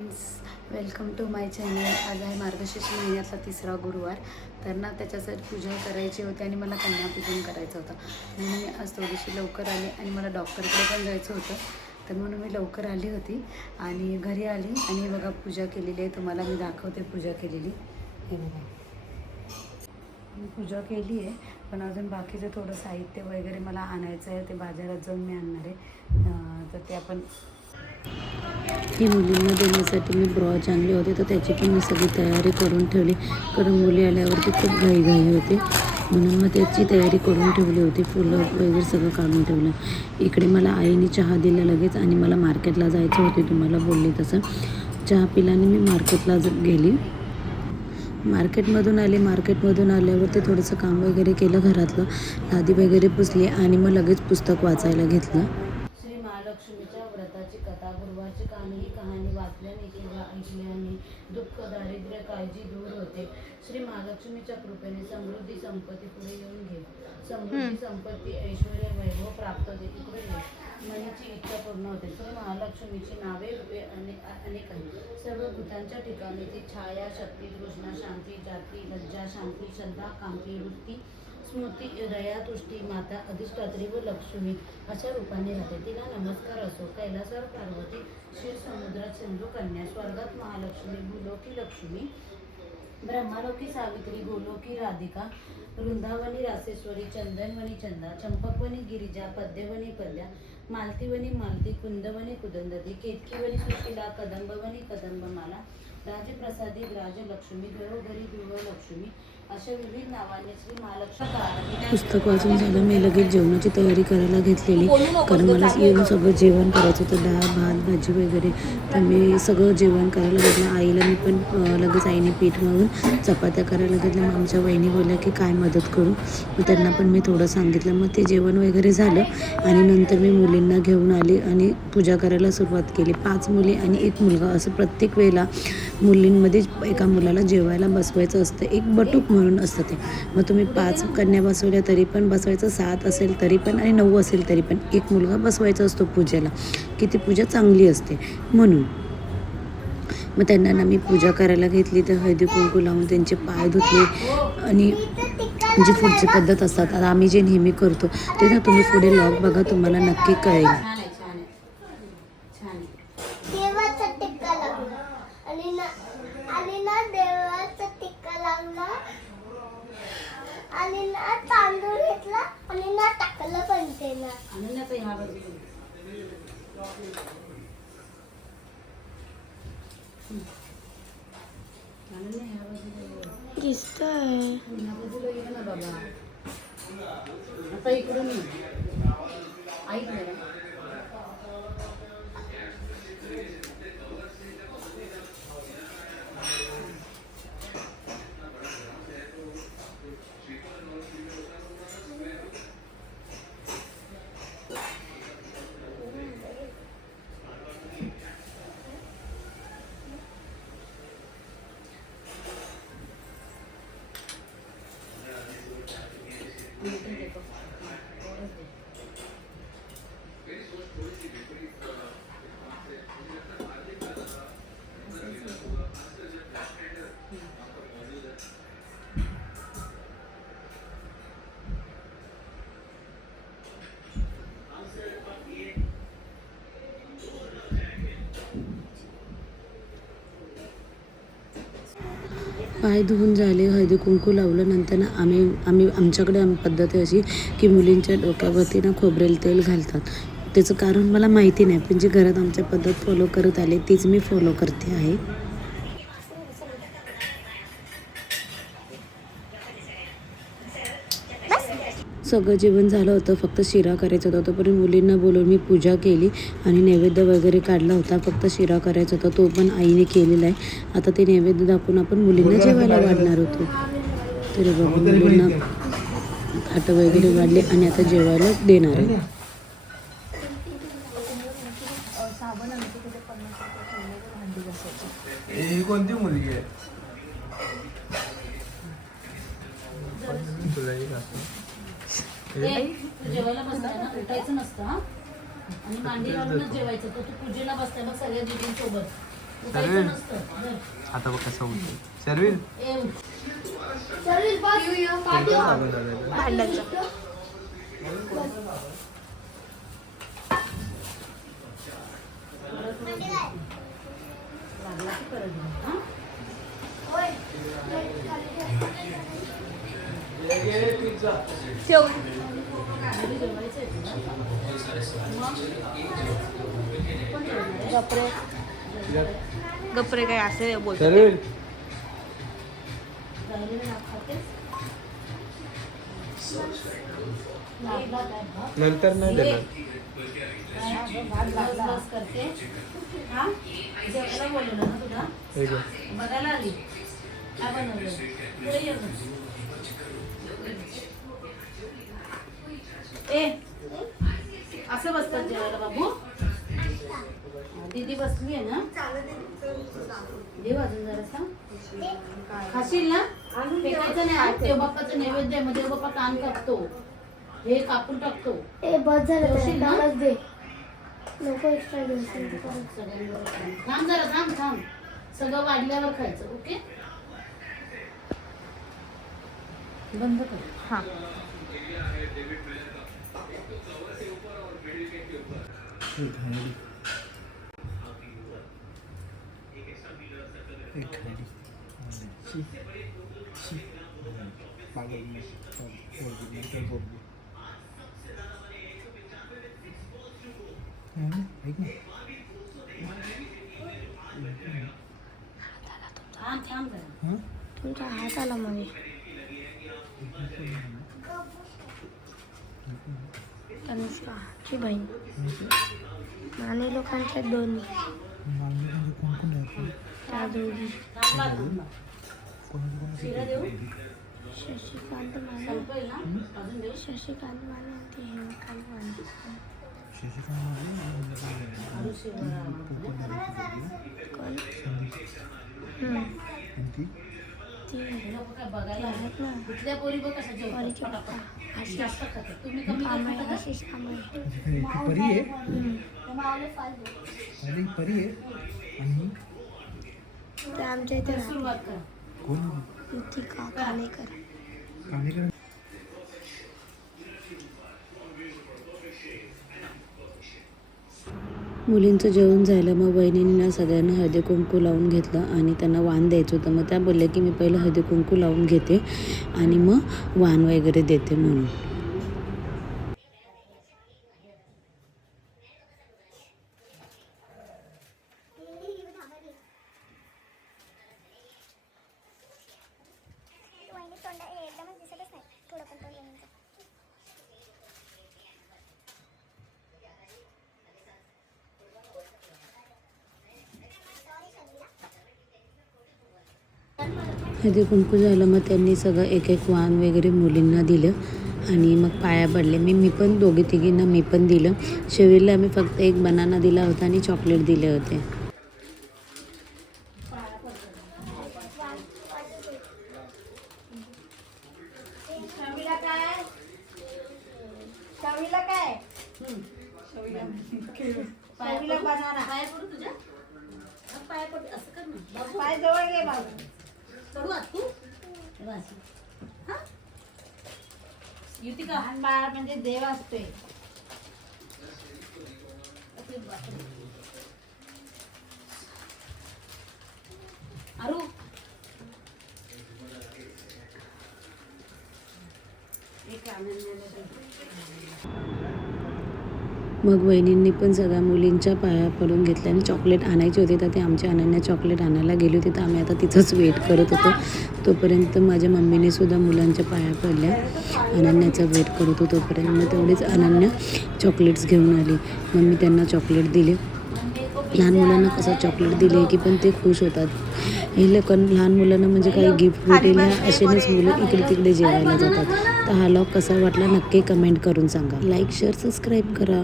Welcome to my channel. आज आहे मार्गशीर्ष महिन्यातला 3रा गुरुवार. तर ना त्याच्यासाठी पूजा करायची होती आणि मला कन्यापूजन करायचं होतं. म्हणून मी आज थोडीशी लवकर आले आणि मला डॉक्टरकडे पण जायचं होतं. तर म्हणून मी लवकर आली होती आणि घरी आली आणि बघा पूजा केलेली आहे. तुम्हाला मी दाखवते पूजा केलेली. हे बघा, मी पूजा केली आहे, पण अजून बाकीचं थोडं साहित्य वगैरे मला आणायचं आहे. ते बाजारात जाऊन मी आणणार आहे. तर ते आपण ही मुलींना देण्यासाठी मी ब्रॉच आणले होते, तर त्याची पण मी सगळी तयारी करून ठेवली. कारण मुली आल्यावरती खूप घाई होते, म्हणून मग त्याची तयारी करून ठेवली होती. फुलं वगैरे सगळं काढून ठेवलं. इकडे मला आईने चहा दिला लगेच आणि मला मार्केटला जायचं होते. तुम्हाला बोलले तसं चहा पिल्याने मी मार्केटला गेली. मार्केटमधून आल्यावर ते थोडंसं काम वगैरे केलं घरातलं, लादी वगैरे पुसली आणि मग लगेच पुस्तक वाचायला घेतलं. श्री महालक्ष्मीच्या व्रताची कथा. गुरुवारची ही कहाणी वाचल्याने किंवा ऐकल्याने दुःख, दारिद्र्य, काळजी दूर होते. श्री महालक्ष्मीच्या कृपेने समृद्धी, संपत्ती पुढे येऊन घे. समृद्धी, संपत्ती, ऐश्वर्य, वैभव प्राप्त होते. तिकडे मनाची इच्छा पूर्ण होते. श्री महालक्ष्मीची नावे रूपे अनेक आहेत. सर्व भूतांच्या ठिकाणी ती छाया, शक्ती, तृष्णा, शांती, जाती, लज्जा, शांती, श्रद्धा, कांती, वृत्ती, स्मृती, दया, तुष्टी, माता, अधिष्ठात्री व लक्ष्मी अशा रूपाने राहते. तिला नमस्कार असो. कैलासावर पार्वती, क्षीर समुद्रात सिंधू कन्या, स्वर्गात महालक्ष्मी, भूलोकी लक्ष्मी, ब्रह्मालोकी सावित्री, गोलोकी राधिका, वृंदावनी रासेश्वरी, चंदनवनी चंदा, चंपकवनी गिरिजा, पद्यवनी पद्या, मालतीवनी मालती, कुंदवनी कुदंदती, केतकीवनी सुशीला, कदंबवनी कदंबमाला, राजप्रसादी राजलक्ष्मी, घरोघरी गृहलक्ष्मी अशा विविध नावाने श्री महालक्ष्मी. पुस्तक वाचून झालं, मी लगेच जेवणाची तयारी करायला घेतलेली. कारण मला येऊन सगळं जेवण करायचं होतं, डाळ भात भाजी वगैरे. तर मी सगळं जेवण करायला घेतलं. आईला मी पण लगेच आईने पीठ मळून चपात्या करायला घेतल्या. मग आमच्या वहिनी बोलल्या की काय मदत करू, मग त्यांना पण मी थोडं सांगितलं. मग ते जेवण वगैरे झालं आणि नंतर मी मुलींना घेऊन आली आणि पूजा करायला सुरुवात केली. 5 मुली आणि 1 मुलगा असं प्रत्येक वेळेला मुलींमध्ये एका मुलाला जेवायला बसवायचं असतं. एक बटूक म्हणून असतं ते. मग तुम्ही 5 कन्या बसवल्या तरी पण बसवायचं, 7 असेल तरी पण आणि 9 असेल तरी पण एक मुलगा बसवायचा असतो पूजेला, की ती पूजा चांगली असते म्हणून. मग त्यांना ना मी पूजा करायला घेतली. तर हळदी कुंकू लावून त्यांचे पाय धुतले आणि जी पुढची पद्धत असतात, आता आम्ही जे नेहमी करतो ते ना तुम्ही पुढे लॉग बघा, तुम्हाला नक्की कळेल. आणि ना तांदूळ घेतला आणि ना टाकलं पण ते ना. दिसतंय आता इकडून ऐक ना. पाय धुवून झाले, हळदी कुंकू लावलं. नंतर ना आमच्याकडे पद्धत आहे अशी की मुलींच्या डोक्यावरती ना खोबरेल तेल घालतात. त्याचं कारण मला माहिती नाही, पण जी घरात आमच्या पद्धत फॉलो करत आले तीच मी फॉलो करते आहे. सगळं जेवण झालं होतं, फक्त शिरा करायचा होता. तोपर्यंत मुलींना बोलवून मी पूजा केली आणि नैवेद्य वगैरे काढला होता. फक्त शिरा करायचा होता, तो पण आईने केलेला आहे. आता ते नैवेद्य दाखवून आपण मुलींना जेवायला वाढणार होतो. तरी बघा, मुलींना ताटं वगैरे वाढले आणि आता जेवायला देणार आहे. कोणती मुलगी आहे? जेवायला बसताना उठायचं नसतं आणि मांडी घालूनच जेवायचं. तर तू पूजेला बसताना सगळ्या दीदींसोबत सर्विल आता बघ कसं उठते सर्विल चल बस पाठी भांड्याचं ठेव गपरे गपरे काय असे बोलतो सर्विल नंतर नाही देणार ठीक आहे. बघायला आली काय बनवलं पुढे ये ना. ए असं बसतात जेवायला बाबू दीदी बसली आहे ना दे वाजून जरासा खाशील ना फेकायचं नाही देवबाप्पाचं नैवेद्य आहे मग देवबाप्पा कान कापतो हे कापून टाकतो ए बस झालं जेवशील ना? त्याला दे नको एक्स्ट्रा घेऊन थांब जरा थांब सगळं वाढल्यावर खायचं ओके बंद कर हां थांब जरा तुमचा हात आला मध्ये अनुष्काची बहीण माने लोकांच्या दोन्ही त्या दोघी शिरा देऊ शशिकांत माने संपेल ना अजून देऊ शशिकांत माने आणि हेमकांत माने आरू शिरा कोण ती हे लोक काय बघायला आहेत ना कुठल्या पोरी बघ कशा जेवतात परीचे पटापट. पप्पा आशिष जास्त खातात तुम्ही कमी कांबळे खाता का? आशिष कांबळे परी आहे अरे परी आहे आणि ते आमच्या इथे राहतात. सुरुवात करा कोण युतिका कानेकर कानेकर मुलींचं जेवण झालं मग बहिणींना सगळ्यांना हळदी कुंकू लावून घेतलं आणि त्यांना वाण द्यायचं होतं मग त्या बोलल्या की मी पहिलं हळदी कुंकू लावून घेते आणि मग वाण वगैरे देते म्हणून हळदी कुंकू झालं मग त्यांनी सगळं एक एक वाण वगैरे मुलींना दिलं आणि मग पाया पडले मी पण दोघी तिघींना मी पण दिलं शवीरला आम्ही फक्त एक बनाना दिला होता आणि चॉकलेट दिले होते पाय जवळ घे बाबा युतिका लहान बाळ म्हणजे देव असतोय आरू मग वहिनींनी पण सगळ्या मुलींच्या पाया पडून घेतल्या आणि चॉकलेट आणायची होती तर ते आमच्या अनन्या चॉकलेट आणायला गेली होती तर आम्ही आता तिथंच वेट करत होतो तोपर्यंत माझ्या मम्मीने सुद्धा मुलांच्या पाया पडल्या अनन्याचा वेट करत होतो तोपर्यंत मग तेवढीच अनन्या चॉकलेट्स घेऊन आली मग मी त्यांना चॉकलेट दिले लहान मुलांना कसं चॉकलेट दिले की पण ते खुश होतात हे लोक लहान मुलांना म्हणजे काही गिफ्ट भेटेल ह्या अशानेच मुलं इकडे तिकडे जेवायला जातात तर हा व्लॉग कसा वाटला नक्की कमेंट करून सांगा लाईक शेअर सबस्क्राईब करा